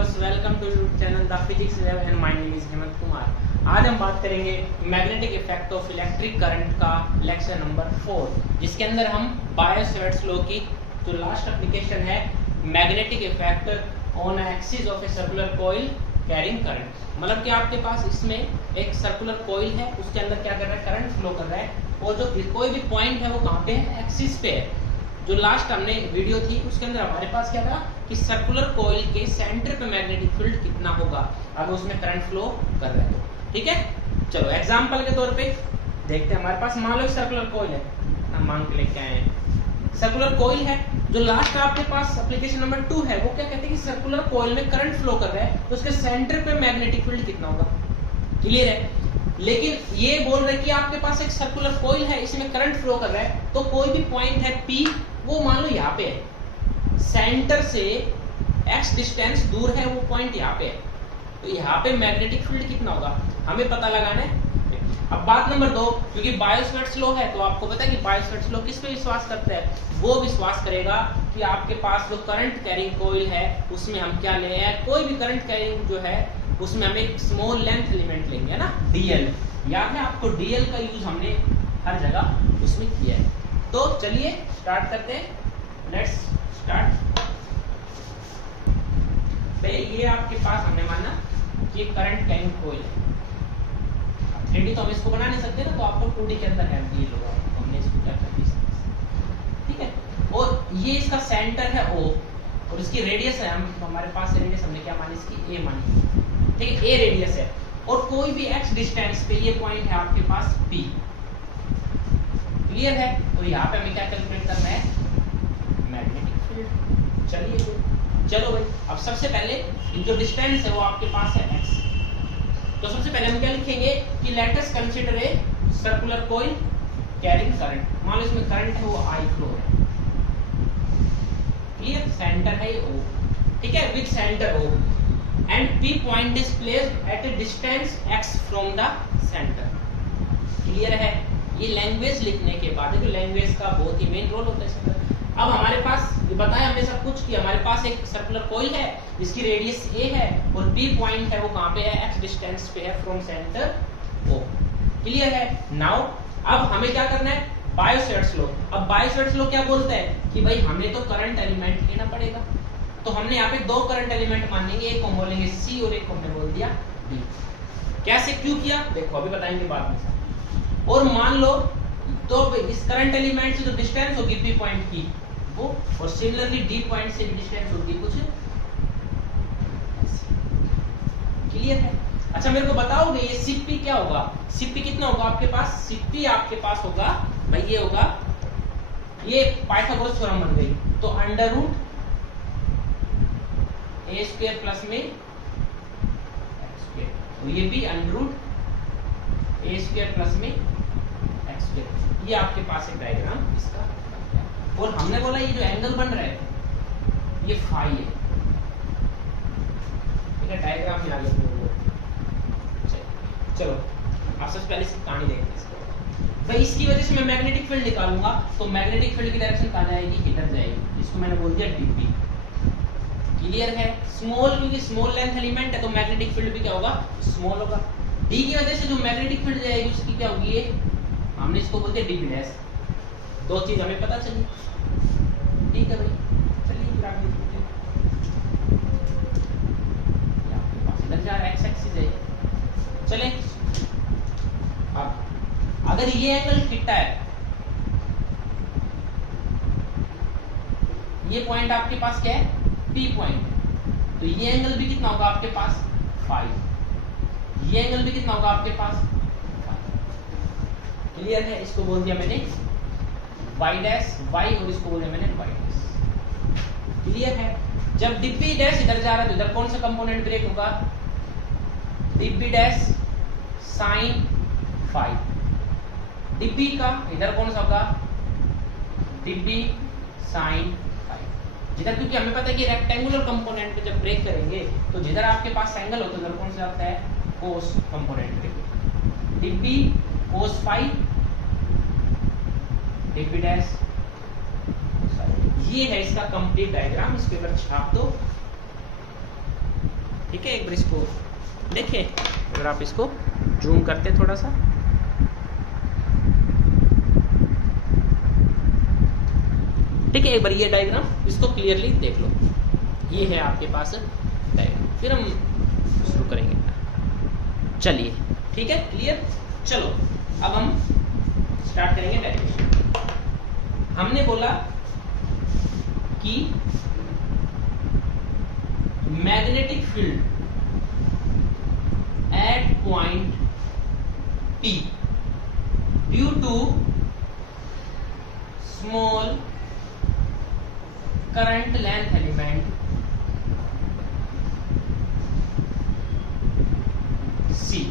Viewers, welcome to YouTube channel the physics lab and my name is Hemant Kumar. आज हम बात करेंगे magnetic effect of electric current का lecture number 4, जिसके अंदर हम बायो-सैवर्ट्स लॉ की जो लास्ट एप्लीकेशन है magnetic effect on axis of a circular coil carrying current. मतलब कि आपके पास इसमें एक सर्कुलर कॉइल है, उसके अंदर क्या कर रहा है, करंट फ्लो कर रहा है और जो कोई भी पॉइंट है वो कहाँ पे है, एक्सिस पे है। जो लास्ट हमने वीडियो थी उसके अंदर हमारे पास क्या था कि सर्कुलर कॉइल के सेंटर पे मैग्नेटिक फील्ड कितना होगा अगर उसमें करंट फ्लो कर रहा है तो। ठीक है, चलो एग्जांपल के तौर पे देखते हैं। हमारे पास मान लो सर्कुलर कॉइल है, हम मान के लेके आए हैं सर्कुलर कॉइल है। जो लास्ट आपके पास एप्लीकेशन नंबर 2 है वो क्या कहते हैं कि सर्कुलर कॉइल में करंट फ्लो कर रहा है तो उसके सेंटर पे मैग्नेटिक फील्ड कितना होगा। क्लियर है? लेकिन ये बोल रहे कि आपके पास एक सर्कुलर कॉइल है, इसमें करंट फ्लो कर रहा है तो कोई भी पॉइंट है P, वो मान लो यहाँ पे है, सेंटर से x डिस्टेंस दूर है, वो पॉइंट यहाँ पे है, तो यहाँ पे मैग्नेटिक फील्ड कितना होगा हमें पता लगाना है। अब बात नंबर 2, क्योंकि बायो-सैवर्ट्स लॉ है तो आपको पता है कि बायो-सैवर्ट्स लॉ किस पे विश्वास करता है, वो विश्वास करेगा कि आपके पास जो करंट कैरिंग कॉइल है उसमें हम क्या ले रहे हैं, कोई भी करंट कैरिंग जो है उसमें हम एक स्मॉल लेंथ एलिमेंट लेंगे ना, DL। याद है आपको DL का यूज हमने हर जगह उसमें किया है। तो चलिए स्टार्ट करते हैं, लेट्स स्टार्ट। ये आपके पास हमने माना कि करंट कैरिंग कॉइल है। 3D तो हम इसको बना नहीं सकते ना, तो आपको 2D के अंदर है ये लोग, हमने इसको क्या कर दिया। ठीक है, और ये इसका सेंटर है O और इसकी रेडियस है, हम हमारे पास रेडियस हमने क्या मानी, इसकी A मानी। ठीक है, A रेडियस है और कोई भी x डिस्टेंस पे ये पॉइंट है आपके पास P। क्लियर है? तो यहाँ पे हमें क्या कैलकुलेट करना है, मैग्नेटिक फील्ड। चलिए चलो भाई, अब सबसे पहले जो डिस्टेंस है वो आपके पास है x, तो सबसे पहले हम क्या लिखेंगे कि let us consider a circular coil carrying current. मान लो इसमें करंट है वो I फ्लो है। क्लियर? सेंटर है ये O, ठीक है, with centre O and P point is placed at A distance x from the centre. Clear है? ये लैंग्वेज लिखने के बाद है, जो लैंग्वेज का बहुत ही मेन रोल होता है इसमें। अब हमारे पास ये बताया हमने सब कुछ कि हमारे पास एक सर्कुलर कॉइल है, इसकी रेडियस A है और P पॉइंट है वो कहाँ पे है, x डिस्टेंस पे है फ्रॉम सेंटर O। क्लियर है? नाउ अब हमें क्या करना है, बायो-सैवर्ट्स लॉ। अब बायो-सैवर्ट्स लॉ क्या बोलता है कि भाई हमें तो करंट एलिमेंट लेना पड़ेगा, तो हमने यहाँ पे 2 करंट एलिमेंट मानेंगे, एक को बोलेंगे C और एक को हमने बोल दिया D। कैसे क्यों किया देखो अभी बताएंगे बाद में। और मान लो तो इस करंट एलिमेंट से जो डिस्टेंस होगी P पॉइंट की वो, और सिमिलरली D पॉइंट से डिस्टेंस होगी कुछ। क्लियर है? अच्छा मेरे को बताओगे ये Cp क्या होगा, Cp कितना होगा आपके पास, Cp आपके पास होगा भाई ये होगा, ये पाइथागोरस थ्योरम बन गई, तो under root a square plus में x स्क्वायर, तो ये भी under root a square plus में x स्क्वायर। ये आपके पास एक डायग्राम इसका, और हमने बोला ये जो एंगल बन रहा है ये फाई है। ठीक है, डायग्राम में आगे चलो आप सबसे पहले इसकी कहानी देखते हैं इसको। भाई इसकी वजह से मैं मैग्नेटिक फील्ड निकालूंगा, तो मैग्नेटिक फील्ड की डायरेक्शन कहां जाएगी, इधर जाएगी। इसको मैंने बोल दिया dp। क्लियर है? स्मॉल, क्योंकि स्मॉल लेंथ एलिमेंट है तो मैग्नेटिक फील्ड भी क्या होगा, स्मॉल होगा। d की वजह से जो मैग्नेटिक फील्ड जाएगी उसकी क्या होगी, ये हमने इसको बोलते हैं dp डैश। 2 चीज हमें पता चली। ठीक है भाई, चलिए फिर आगे देखते हैं। आपके पास इधर जा रहा है, x एक्सिस है। चले अब अगर ये एंगल थीटा है, ये पॉइंट आपके पास क्या है, P पॉइंट, तो ये एंगल भी कितना होगा आपके पास, फाई। ये एंगल भी कितना होगा आपके पास, क्लियर है? इसको बोल दिया मैंने y डैश y और इसको बोल दिया मैंने y डैश। क्लियर है? जब dp डैश इधर जा रहा है तो इधर कौन सा कंपोनेंट ब्रेक होगा, dp dash sine phi. dp का इधर कौन सा होगा, dp साइन फाई। जिधर, क्योंकि हमें पता है कि रेक्टेंगुलर कंपोनेंट पे जब ब्रेक करेंगे तो जिधर आपके पास एंगल होता है उधर कौन सा आता है, कोस कंपोनेंट पे। dp cos phi, dp dash. ये है इसका कंप्लीट डायग्राम, इसके ऊपर छाप दो। ठीक है, एक बार इसको देखिए, अगर आप इसको जूम करते थोड़ा सा, ठीक है, एक बार ये डायग्राम इसको क्लियरली देख लो। ये है आपके पास डायग्राम, फिर हम शुरू करेंगे। चलिए ठीक है, क्लियर। चलो अब हम स्टार्ट करेंगे डेरिवेशन। हमने बोला कि magnetic field at point P due to small current length element C।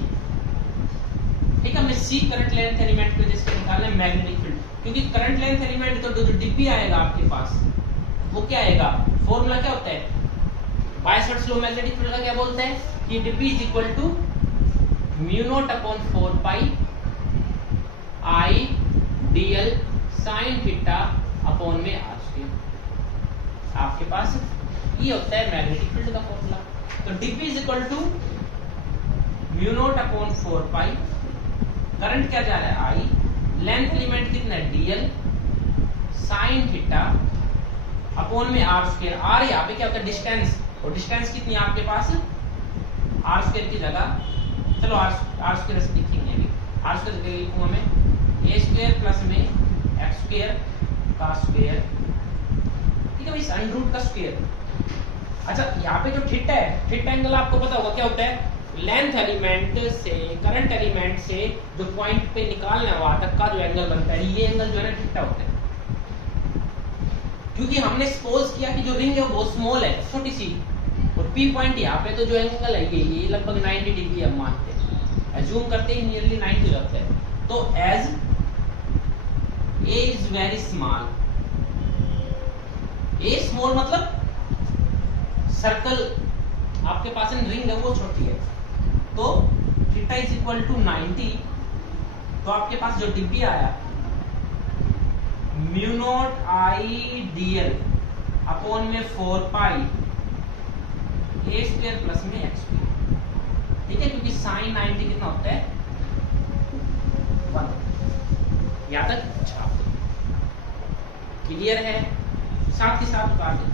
ठीक है, हमने C करंट लेंथ एलिमेंट की वजह से निकालना है मैग्नेटिक फील्ड, क्योंकि करंट लेंथ एलिमेंट तो जो डिब्बी आएगा आपके पास वो क्या आएगा, फॉर्मूला क्या होता है बायसर्ट्स लॉ मैग्नेटिक फील्ड का, क्या बोलते हैं कि d B is equal to mu naught upon 4 pi I dl sin theta upon में r स्क्वायर। आपके पास ये होता है मैग्नेटिक फील्ड का फॉर्मूला। तो d B is equal to mu naught upon 4 pi, current क्या जा रहा है I, लेंथ एलिमेंट कितना है dl sin थीटा अपॉन में r स्क्वायर। r यहाँ पे क्या होता है डिस्टेंस, और डिस्टेंस कितनी है आपके पास r स्क्वायर की जगह, चलो r स्क्वायर से लिखेंगे अभी, r स्क्वायर की लिखूंगा मैं a स्क्वायर प्लस में x स्क्वायर का स्क्वायर, ठीक है भाई, अंडर रूट का स्क्वायर। अच्छा यहाँ पे जो थीटा है, थीटा एंगल आपको पता होगा क्या होता है, लेंथ एलिमेंट से करंट एलिमेंट से जो पॉइंट पे निकालना है वहां तक का जो एंगल बनता है, ये एंगल जो है ना थीटा होता है। क्योंकि हमने सपोज किया कि जो रिंग है वो बहुत स्मॉल है, छोटी सी, और पी पॉइंट यहाँ पे तो जो एंगल है ये लगभग 90 डिग्री हम मानते हैं, एज्यूम करते हैं नियरली 90 लगता है। तो as a is very small, a small मतलब सर्कल आपके पास रिंग है वो छोटी है, तो थीटा इज इक्वल टू 90। तो आपके पास जो डिब्बी आया म्यू नॉट आई dl अपॉन में 4 पाई a स्क्वायर प्लस में x स्क्वायर, ठीक है, क्योंकि साइन 90 कितना होता है 1। यहां तक छाप दो, क्लियर है, साथ के साथ उतार दो।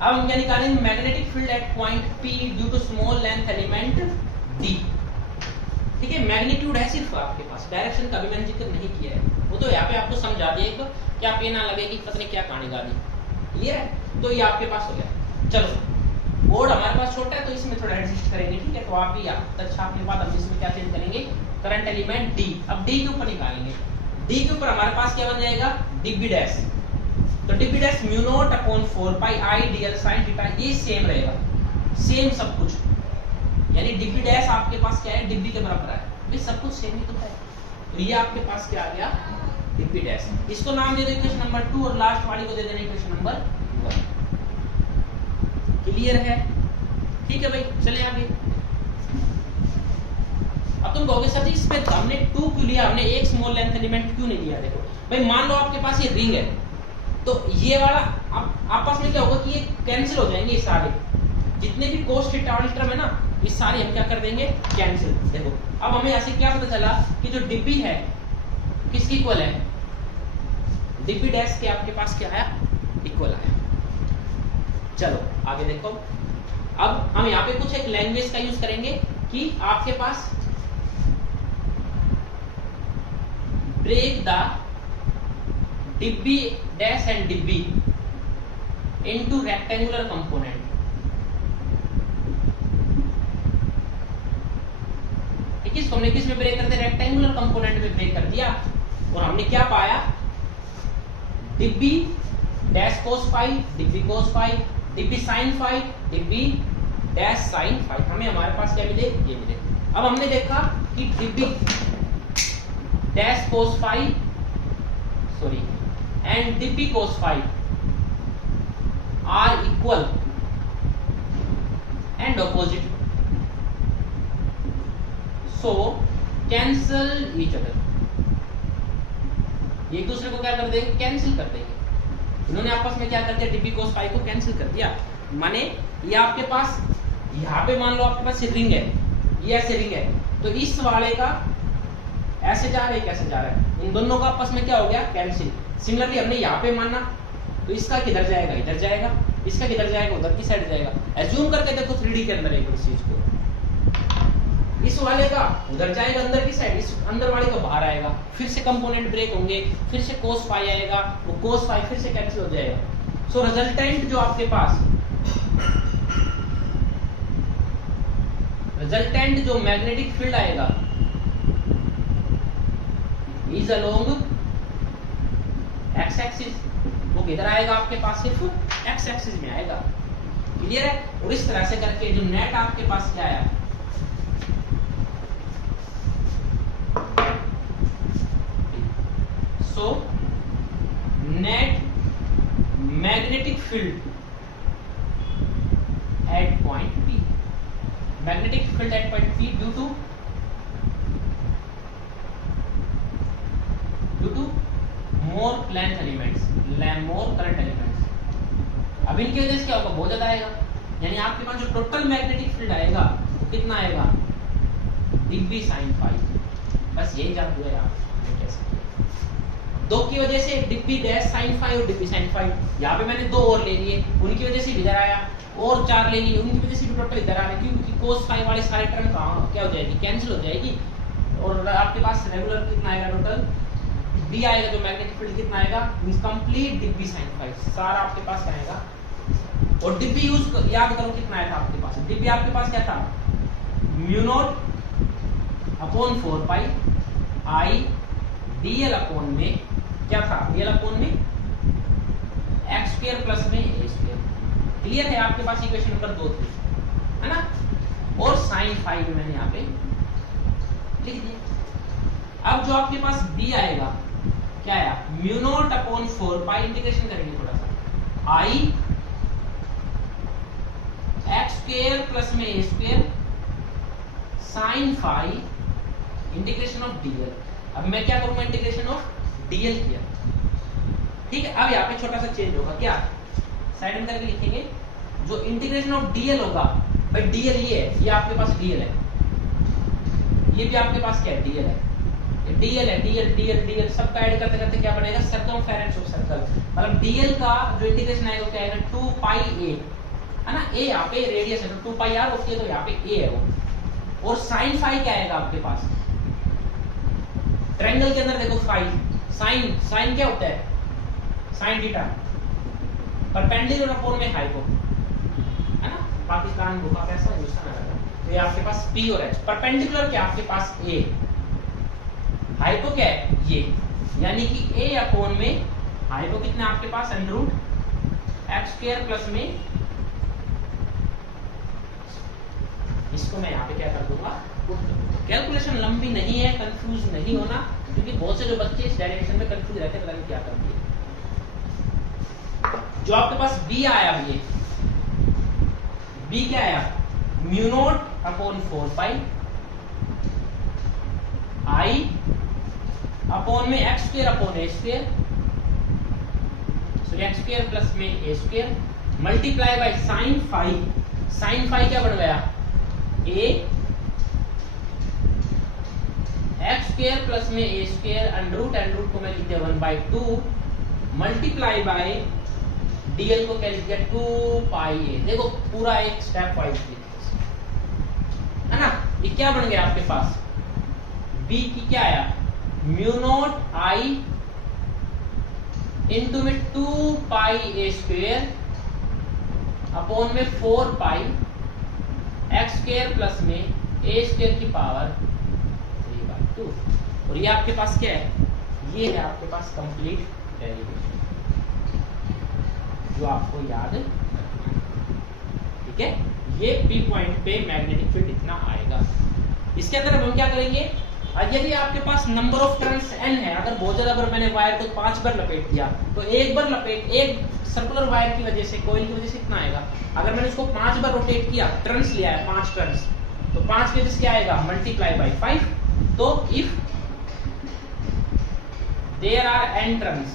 अब हम क्या निकालेंगे, magnetic field at point P due to small length element D। ठीक है, मैग्नीट्यूड है सिर्फ आपके पास, डायरेक्शन का भी मैंने जिक्र नहीं किया है, वो तो यहाँ पे आपको समझा दिया एक बार, क्या पे ना लगे कि पता नहीं क्या कहानी गा दी, क्लियर है। तो ये आपके पास हो गया। चलो बोर्ड हमारे पास छोटा है तो इसमें थोड़ा एडजस्ट करेंगे, ठीक है, तो आप भी यहाँ छापने के बाद हम इसमें क्या चेंज करेंगे, करंट एलिमेंट D। अब D के ऊपर निकालेंगे, D के ऊपर हमारे पास क्या बन जाएगा डिब्बी डैश, तो डिब्बी dash mu naught upon 4 pi I dl sin theta, ये सेम रहेगा, सेम सब कुछ, यानी डिब्बी डैश आपके पास क्या है डिब्बी के बराबर है, ये सब कुछ सेम ही तो है। तो ये आपके पास क्या आ गया डिब्बी डैश, इसको नाम दे दो इक्वेशन नंबर 2 और लास्ट वाली को दे देना इक्वेशन नंबर 1। क्लियर है, ठीक है भाई, चले आगे। अब तुम कहोगे सर जी इस पे हमने 2 क्यों लिया, हमने एक स्मॉल लेंथ एलिमेंट क्यों नहीं लिया। देखो भाई, मान लो आपके पास ये रिंग है, तो ये वाला आपस में क्या होगा कि ये कैंसिल हो जाएंगे, ये सारे जितने भी कोस थीटा वाली टर्म है ना, ये सारे हम क्या कर देंगे कैंसिल। देखो अब हमें ऐसे क्या पता चला कि जो डिब्बी है किसकी इक्वल है, डिब्बी डैश के आपके पास क्या आया इक्वल आया। चलो आगे देखो, अब हम यहाँ पे कुछ एक लैंग्वेज का यूज करेंगे कि आपके पास ब्रेक द डिब्बी डैश एंड डिब्बी इनटू रेक्टेंगुलर कंपोनेंट। इसको हमने किस में ब्रेक करते, रेक्टेंगुलर कंपोनेंट में ब्रेक कर दिया, और हमने क्या पाया डिब्बी डैश कोस फाई, डिब्बी कोस फाई, डिब्बी साइन फाई, डिब्बी डैश साइन फाई, हमें हमारे पास क्या मिले ये मिले। अब हमने देखा कि D B dash cos phi sorry and D B cos phi are equal and opposite, so cancel each other, एक दूसरे को क्या कर देंगे कैंसिल कर देंगे। इन्होंने आपस में क्या कर दिया डिब्बी कोस फाई को कैंसिल कर दिया। माने ये आपके पास यहाँ पे मान लो आपके पास रिंग है, ये ऐसे रिंग है, तो इस वाले का ऐसे जा रहा है, कैसे जा रहा है, इन दोनों का आपस में क्या हो गया, कैंसिल। सिमिलरली हमने यहाँ पे माना तो इसका किधर जाएगा, इधर जाएगा, इसका किधर जाएगा, उधर की साइड जाएगा। एज्यूम करके देखो 3D के अंदर एक चीज को, इस वाले का उधर जाएगा अंदर की साइड, इस अंदर वाले का बाहर आएगा, फिर से कंपोनेंट ब्रेक होंगे, फिर से cos फाई आएगा, वो cos फाई फिर से कैंसिल हो जाएगा। सो रिजल्टेंट जो आपके पास रिजल्टेंट जो मैग्नेटिक फील्ड आएगा इज अलोंग एक्स एक्सिस, वो किधर आएगा आपके पास, सिर्फ एक्स एक्सिस में आएगा। क्लियर है? और इस तरह से करके जो नेट आपके पास क्या आया, so net magnetic field at point P, magnetic field at point P due to more length elements, more current elements. अब इनकी वजह से क्या होगा, बहुत ज्यादा आएगा, यानी आपके पास जो टोटल मैग्नेटिक फील्ड आएगा वो कितना आएगा, dB sin फाई। बस यही जान हुआ आप दो की वजह से dB डैश sin फाई और dB sin फाई, यहाँ पे मैंने दो और ले लिए, उनकी वजह से इधर आया, और चार ले लिए, उनकी वजह से टोटल इधर आ रहा है, क्योंकि cos फाई वाले सारे टर्म कहाँ क्या हो जाएगी, कैंसिल हो जाएगी। और आपके पास रेगुलर कितना आएगा, टोटल D आएगा, जो मैग्नेटिक फील्ड कितना आएगा, कंप्लीट dB sin फाई सारा आपके पास आएगा। और dB यूज याद करो कितना आया था आपके पास, dB आपके पास क्या था, mu naught upon 4 pi I dl upon में क्या था, dl अपॉन में x स्क्वायर प्लस में a स्क्वायर। क्लियर है? आपके पास इक्वेशन नंबर 2 थी, है ना। और sin फाई भी मैंने यहाँ पे लिख दिया। अब जो आपके पास b आएगा क्या आया, mu naught upon 4 pi, integration करेंगे थोड़ा सा, I x स्क्वायर प्लस में a square sin phi integration of dl। अब मैं क्या करूंगा, इंटीग्रेशन ऑफ dl किया, ठीक है। अब यहाँ पे छोटा सा चेंज होगा, क्या साइड में करके लिखेंगे, जो इंटीग्रेशन ऑफ dl होगा, भाई dl ये है, ये आपके पास dl है, ये भी आपके पास क्या है, dl है, dl है, dl सबका ऐड करते करते क्या बनेगा, सर्कमफेरेंस ऑफ सर्कल। मतलब dl का जो इंटीग्रेशन आएगा क्या आएगा, 2 पाई a, है ना, a यहाँ पे रेडियस है तो 2 पाई r होती है, तो यहाँ पे a है वो। और sin फाई क्या आएगा आपके पास, ट्रायंगल के अंदर देखो फाई, साइन क्या होता है, साइन थीटा, परपेंडिकुलर अपॉन में हाइपो, है ना, पाकिस्तान भूखा पैसा हिंदुस्तान आ रहा है। तो ये आपके पास P और H, परपेंडिकुलर क्या आपके पास A, हाइपो क्या है ये, यानी कि A अपॉन में हाइपो कितना आपके पास, under root x square plus में, इसको मैं यहाँ पे क्या कर दूंगा, कैलकुलेशन लंबी नहीं है, कंफ्यूज नहीं होना, क्योंकि बहुत से जो बच्चे इस डायरेक्शन में कंफ्यूज रहते हैं, पता नहीं क्या करते हैं। जो आपके पास B आया, ये B क्या आया, mu naught upon 4 pi I upon में x square upon a square, sorry x square plus में a square multiply by sin phi क्या बन गया, a x स्क्वायर प्लस में a स्क्वायर अंडर रूट को मैं लिख दिया 1/2 मल्टीप्लाई बाय dl को क्या लिख दिया 2 पाई a। देखो पूरा एक स्टेप वाइज है ना। ये क्या बन गया आपके पास, b की क्या आया, म्यू नॉट I इंटू में 2 पाई a स्क्वायर अपॉन में 4 पाई x स्क्वायर प्लस में a स्क्वायर की पावर 3/2। और ये आपके पास क्या है, ये है आपके पास कंप्लीट डेरिवेशन जो आपको याद रखना है, ठीक है। ये P पॉइंट पे मैग्नेटिक फील्ड इतना आएगा। इसके अंदर हम क्या करेंगे, यदि आपके पास नंबर ऑफ टर्न्स n है, अगर बहुत ज्यादा बार मैंने वायर को 5 बार लपेट दिया, तो एक बार लपेट, एक सर्कुलर वायर की वजह से, कॉइल की वजह से इतना आएगा। अगर मैंने उसको 5 बार रोटेट किया, टर्न्स लिया है 5 टर्न्स, तो 5 की वजह से क्या आएगा, मल्टीप्लाई बाय 5। तो if there are n turns,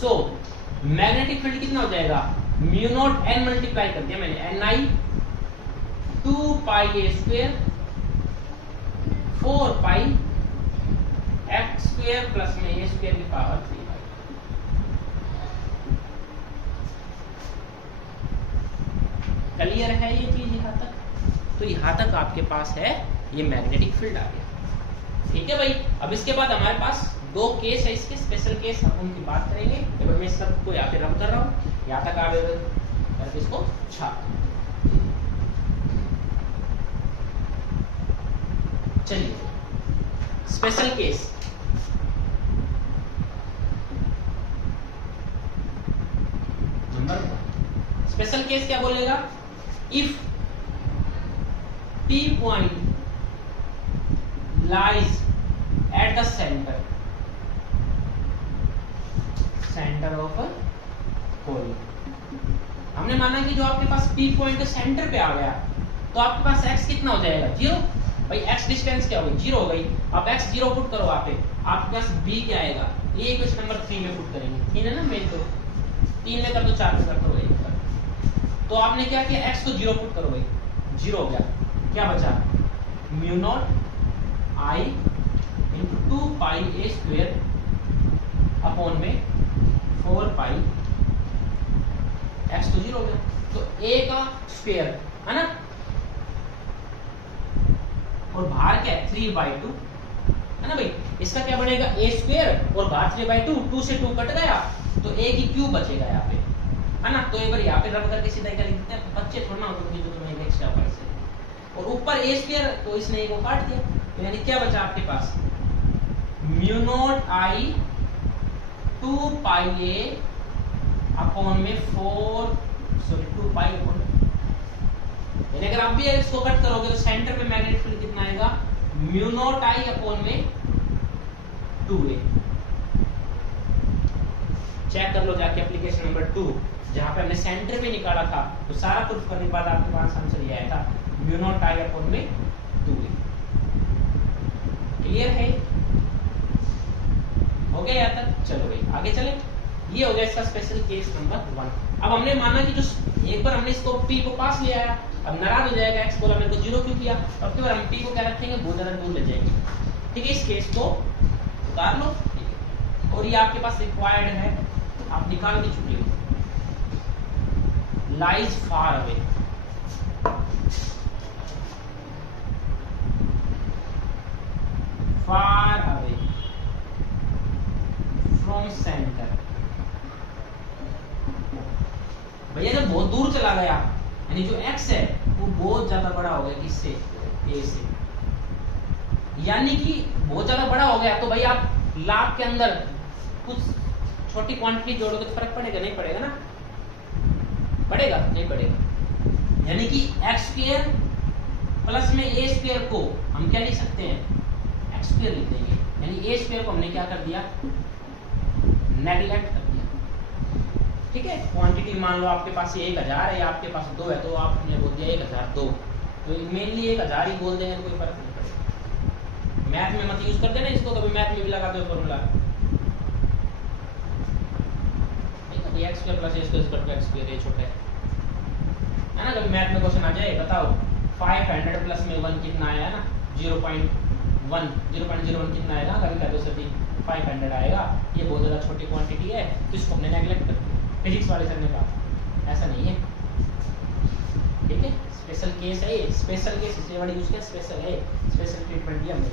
so magnetic field कितना हो जाएगा, म्यू नॉट एन मल्टीप्लाई कर दिया मैंने, एन आई 2 पाई ए स्क्वायर 4 पाई एक्स स्क्वायर प्लस में ए स्क्वायर की पावर 3 पाई। क्लियर है ये चीज यहां तक? तो यहां तक आपके पास है ये मैग्नेटिक फील्ड आ गया। ठीक है भाई, अब इसके बाद हमारे पास दो केस है, इसके स्पेशल केस हम उनकी बात करेंगे। एक बार मैं सबको यहाँ पे रब कर रहा हूँ, यहाँ तक आप करके इसको छाप। चलिए special case, number 1 special case क्या बोलेगा, if P point lies at the center of a coil। हमने माना कि जो आपके पास P पॉइंट सेंटर पे आ गया तो आपके पास x कितना हो जाएगा, 0। भाई x डिस्टेंस क्या होगी, 0 हो गई। अब x 0 पुट करो वहां पे, आपके पास b क्या आएगा, ये इक्वेशन नंबर 3 में पुट करेंगे। 3 है ना, मेन तो 3 में कर दो, 4 में कर दो, 1 कर। तो आपने क्या किया, x को 0 पुट करो भाई, 0 हो गया। क्या बचा, म्यू नॉट आई इंटू 2 पाई ए स्क्वायर अपॉन में 4 पाई एक्स तो 0 हो गया, तो a का स्क्वायर है ना, और बाहर क्या है 3/2 है ना भाई। इसका क्या बनेगा, a स्क्वायर और बाहर 3/2, 2 से 2 कट गया तो a की क्यूब बचेगा यहाँ पे, है ना। तो एक बार यहाँ पे रब करके सीधा क्या लिखते हैं, बच्चे थोड़ा ना होते जो तुम्हें एक्स्ट्रा पाई से, और ऊपर a स्क्वायर तो इसने a को काट दिया, तो यानी क्या बचा आपके पास, mu nought I 2 pi a upon में 2 पाई अपॉन में, यानी अगर आप भी इसको कट करोगे तो सेंटर में मैग्नेटिक फील्ड कितना आएगा, म्यू नॉट आई अपॉन में 2a। चेक कर लो जाके एप्लीकेशन नंबर 2 जहां पे हमने सेंटर पे निकाला था, तो सारा प्रूफ करने के बाद आपके पास आंसर ये आया था, म्यू नॉट आई अपॉन में 2a। क्लियर है, हो गया यहाँ तक? चलो भाई आगे चले। ये हो गया इसका स्पेशल केस नंबर 1। अब हमने माना कि जो एक बार हमने इसको p को पास ले आया, अब नाराज हो जाएगा, x बोला मेरे को 0 क्यों किया, अब की बार हम p को क्या रखेंगे, बहुत ज्यादा दूर ले जाएंगे। ठीक है, इस केस को उतार लो, और ये आपके पास रिक्वायर्ड है, आप निकाल के चुके हो, lies far away. Far away from centre. भैया जब बहुत दूर चला गया, यानी जो x है वो बहुत ज्यादा बड़ा हो गया, किससे, a से, यानी कि बहुत ज्यादा बड़ा हो गया, तो भाई आप लाभ के अंदर कुछ छोटी क्वांटिटी जोड़ोगे तो फर्क पड़ेगा, नहीं पड़ेगा ना, पड़ेगा, नहीं पड़ेगा। यानी कि एक्स स्क्वायर प्लस में ए स्क्वायर को हम क्या लिख सकते हैं, एक्स स्क्वायर लिख देंगे, यानी ए स्क्वायर को हमने क्या कर दिया, नेगलेक्ट कर दिया। ठीक है, क्वांटिटी मान लो आपके पास ये 1000 है, आपके पास 2 है, तो आपने बोल दिया 1002, तो मेनली 1000 ही बोल देंगे तो कोई फर्क नहीं पड़ेगा। मैथ में मत यूज कर देना इसको, कभी मैथ में भी लगा दो फॉर्मूला, एक्स स्क्वायर प्लस ए स्क्वायर एक्स स्क्वायर, ये छोटा है ना। कभी मैथ में क्वेश्चन आ जाए, बताओ 500 प्लस में 1 कितना आया ना, 0.1 कितना आएगा, कभी कभी सभी 500 आएगा। ये बहुत ज़्यादा छोटी क्वांटिटी है, तो इसको हमने नेगलेक्ट कर दिया। फिजिक्स वाले सर ने कहा ऐसा नहीं है, ठीक है, स्पेशल केस है ये, स्पेशल केस इसलिए वर्ड यूज किया, स्पेशल है, स्पेशल ट्रीटमेंट दिया हमने।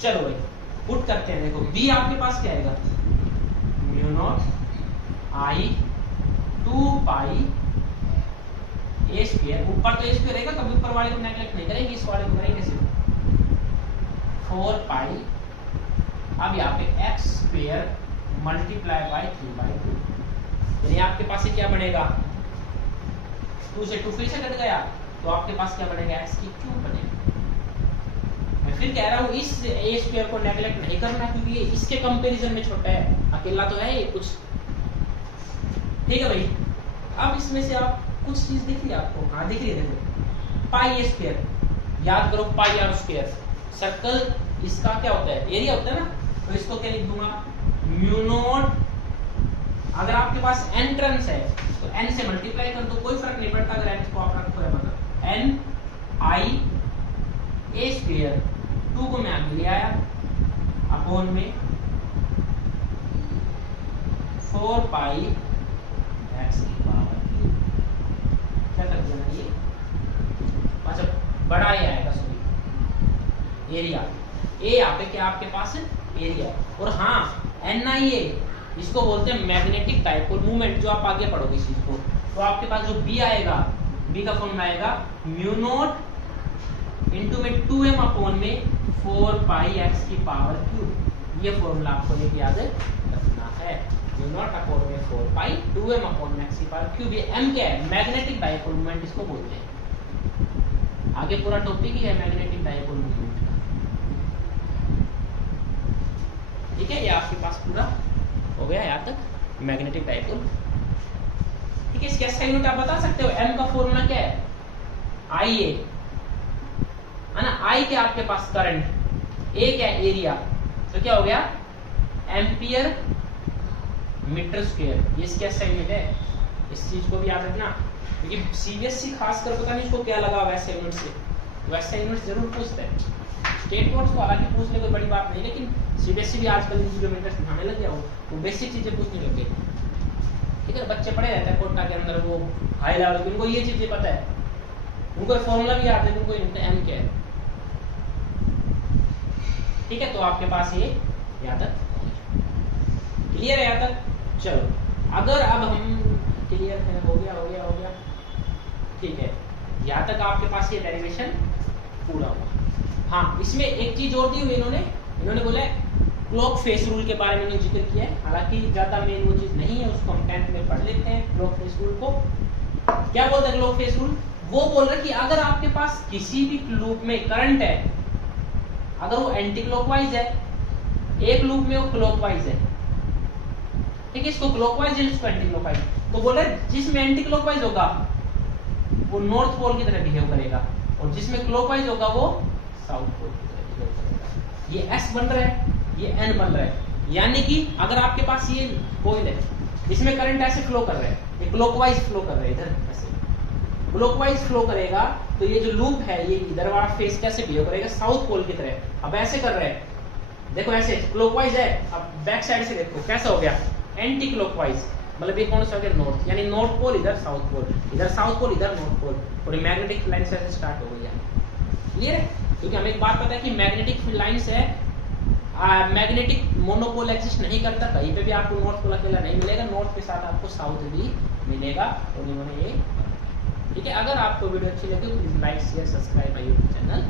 चलो भाई पुट करते हैं, देखो बी आपके पास क्या आएगा, mu nought I 2 pi A square, ऊपर तो ए स्क्वायर रहेगा, कभी ऊपर वाले को नेगलेक्ट नहीं करेंगे, इस वाले को करेंगे सिर्फ 4 पाई, अब यहाँ पे एक्स स्क्वायर मल्टीप्लाई बाय 3/2, यानी आपके पास ये क्या बनेगा, 2 से 2 फिर से कट गया, तो आपके पास क्या बनेगा, एक्स की क्यूब बनेगा। मैं फिर कह रहा हूँ इस ए स्क्वायर को नेगलेक्ट नहीं करना, क्योंकि ये इसके कंपैरिजन में छोटा है, अकेला तो है ये कुछ। ठीक है भाई, अब इसमें से आप कुछ चीज दिख रही है आपको, हाँ दिख रही है, देखो पाई ए स्क्वायर, याद करो पाई आर स्क्वायर, सर्कल इसका क्या होता है, एरिया होता है ना, तो इसको क्या लिख दूंगा, म्यू नॉट अगर आपके पास n टर्न्स है तो n से मल्टीप्लाई कर दो, कोई फर्क नहीं पड़ता अगर n को आप रखो है मतलब n i a स्क्वायर 2 को मैं आगे ले आया अपॉन में 4 पाई x की पावर क्या कर देना ये, अच्छा बड़ा ए आएगा, सॉरी एरिया ए यहाँ पे क्या आपके पास एरिया है। और हाँ NIA इसको बोलते हैं मैग्नेटिक डाइपोल मूवमेंट, जो आप आगे पढ़ोगे इस चीज को, तो आपके पास जो B आएगा, B का फॉर्मूला आएगा म्यू नॉट इंटू में 2m अपॉन में 4 पाई x की पावर क्यूब। ये फॉर्मूला आपको लेके याद रखना है, म्यू नॉट अपॉन में 4 पाई 2m अपॉन में x की पावर क्यूब। ये m क्या है, मैग्नेटिक डाइपोल मूवमेंट इसको बोलते हैं। आगे पूरा टॉपिक ही है मैग्नेटिक डाइपोल मूवमेंट का, ठीक है। ये आपके पास पूरा हो गया यहाँ तक मैग्नेटिक डाइपोल, ठीक है। इसके SI यूनिट आप बता सकते हो, m का फॉर्मूला क्या है IA है ना, I क्या आपके पास करंट, A क्या एरिया, तो क्या हो गया एम्पियर मीटर स्क्वायर। ये इसके SI यूनिट है, इस चीज को भी याद रखना, क्योंकि CBSE खासकर पता नहीं इसको क्या लगा हुआ SI यूनिट से, तो SI यूनिट जरूर पूछते हैं। स्टेट बोर्ड को हालांकि पूछने कोई बड़ी बात नहीं, लेकिन CBSE भी आजकल किलोमीटर सिखाने लग गया हो, तो बेसिक चीजें पूछने लग गई, ठीक है। बच्चे पढ़े रहते हैं कोटा के अंदर, वो हाई लेवल के, उनको ये चीजें पता है, उनको फॉर्मूला भी याद है, उनको m क्या है, ठीक है। तो आपके पास ये यहाँ तक क्लियर है, यहाँ तक। चलो अगर अब हम क्लियर है, हो गया, ठीक है। यहाँ तक आपके पास ये डेरिवेशन पूरा हुआ। हाँ, इसमें एक चीज और दी हुई इन्होंने बोला क्लॉक फेस रूल के बारे में जिक्र किया है, हालांकि ज्यादा मेन वो चीज नहीं है, उसको हम 10th में पढ़ लेते हैं। क्लॉक फेस रूल को क्या बोलते हैं, क्लॉक फेस रूल वो बोल रहे कि अगर आपके पास किसी भी लूप में करंट है, अगर वो एंटी क्लॉकवाइज है, एक लूप में वो क्लॉकवाइज है, ठीक है, इसको क्लॉकवाइज है, इसको एंटी क्लॉकवाइज, तो बोल रहे जिसमें एंटी क्लॉकवाइज होगा वो नॉर्थ पोल की तरह बिहेव करेगा, और जिसमें क्लॉकवाइज होगा वो साउथ पोल की तरह बिहेव करेगा। ये S बन रहा है, ये N बन रहा है, यानी कि अगर आपके पास ये कॉइल है, इसमें करंट ऐसे फ्लो कर रहा है, ये क्लॉकवाइज फ्लो कर रहा है, इधर ऐसे क्लॉकवाइज फ्लो करेगा, तो ये जो लूप है ये इधर वाला फेस कैसे बिहेव करेगा, साउथ पोल की तरह। अब ऐसे कर रहे हैं, देखो ऐसे क्लॉकवाइज है, अब बैक साइड से देखो कैसा हो गया एंटी क्लॉकवाइज, मतलब ये कौन सा हो गया नॉर्थ, यानी नॉर्थ पोल इधर साउथ पोल, इधर साउथ पोल इधर नॉर्थ पोल, और मैग्नेटिक लाइन से ऐसे स्टार्ट हो गई है, क्लियर है। क्योंकि हमें एक बात पता है कि मैग्नेटिक लाइन से मैग्नेटिक मोनोपोल एग्जिस्ट नहीं करता, कहीं पे भी आपको नॉर्थ पोल अकेला नहीं मिलेगा, नॉर्थ के साथ आपको साउथ भी मिलेगा, और इन्होंने ये, ठीक है। अगर आपको वीडियो अच्छी लगी तो please like share subscribe my YouTube channel.